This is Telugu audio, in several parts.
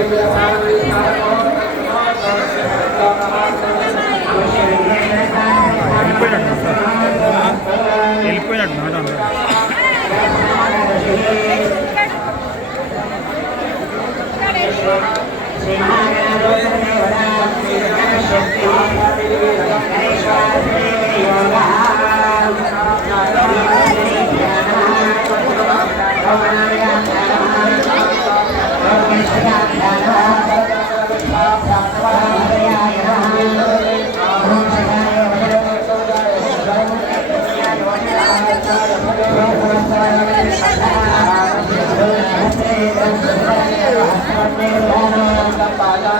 Amen. 拿一下吧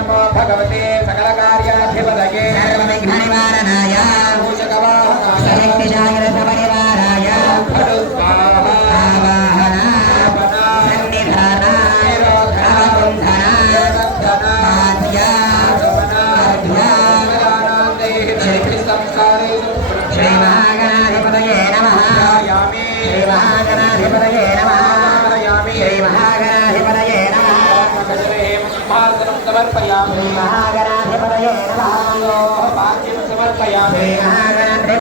భగవతే సకల కార్యాధిపతయే విఘ్ననివారణాయ సరిష్టిజాగ్రత్తపరివారాయ ఆవాహన సన్నిధాన రాకుంధన ఆద్య ఆద్య శ్రీ మహాగణాధిపతయే సమర్పయామి. శ్రీ మహాగణాధిపతయే నమః. సమర్పయామి. శ్రీ మహాగణాధిపతయే